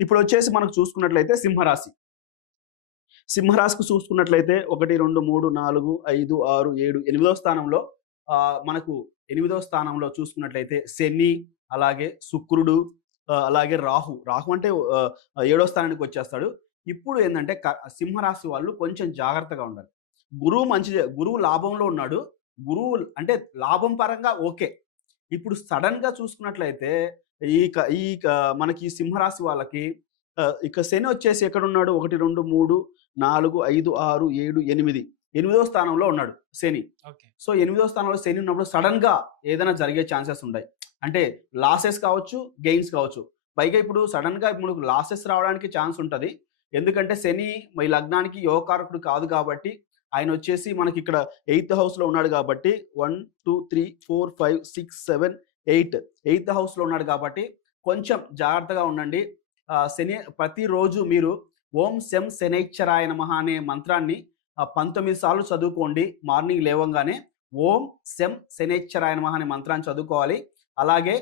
ఇప్పుడు వచ్చేసి మనకు చూసుకున్నట్లయితే సింహరాశి. సింహరాశికి చూసుకున్నట్లయితే 1, 2, 3, 4, 5, 6, 7, 8వ స్థానంలో మనకు 8వ స్థానంలో చూసుకున్నట్లయితే శని, అలాగే శుక్రుడు, అలాగే రాహు. రాహు అంటే 7వ స్థానానికి వచ్చేస్తాడు. ఇప్పుడు ఏందంటే సింహరాశి వాళ్ళు కొంచెం జాగ్రత్తగా ఉండాలి. గురువు లాభంలో ఉన్నాడు. గురువు అంటే లాభం పరంగా ఓకే. ఇప్పుడు సడెన్‌గా చూసుకున్నట్లయితే ఈ క ఈ క మనకి ఈ సింహరాశి వాళ్ళకి ఇక శని వచ్చేసి ఎక్కడున్నాడు? 1, 2, 3, 4, 5, 6, 7, 8. 8వ స్థానంలో ఉన్నాడు శని. ఓకే. సో, 8వ స్థానంలో శని ఉన్నప్పుడు సడెన్‌గా ఏదైనా జరిగే ఛాన్సెస్ ఉంటాయి. అంటే లాసెస్ కావచ్చు, గెయిన్స్ కావచ్చు. పైగా ఇప్పుడు సడెన్‌గా మనకు లాసెస్ రావడానికి ఛాన్స్ ఉంటది. ఎందుకంటే శని మీ లగ్నానికి యోగకారకుడు కాదు కాబట్టి, ఆయనొచ్చేసి మనకిక్కడ 8థ్ హౌస్‌లో ఉన్నాడు కాబట్టి 1, 2, 3, 4, 5, 6, 7, 8 8థ్ హౌస్‌లో ఉన్నాడు కాబట్టి కొంచెం జాగ్రత్తగా ఉండండి. శని ప్రతిరోజు మీరు ఓం శం శనైశ్చరాయ నమః అనే మంత్రాన్ని 19 సార్లు చదువుకోండి. మార్నింగ్ లేవంగానే ఓం శం శనైశ్చరాయ నమః అనే మంత్రాన్ని చదువుకోవాలి. అలాగే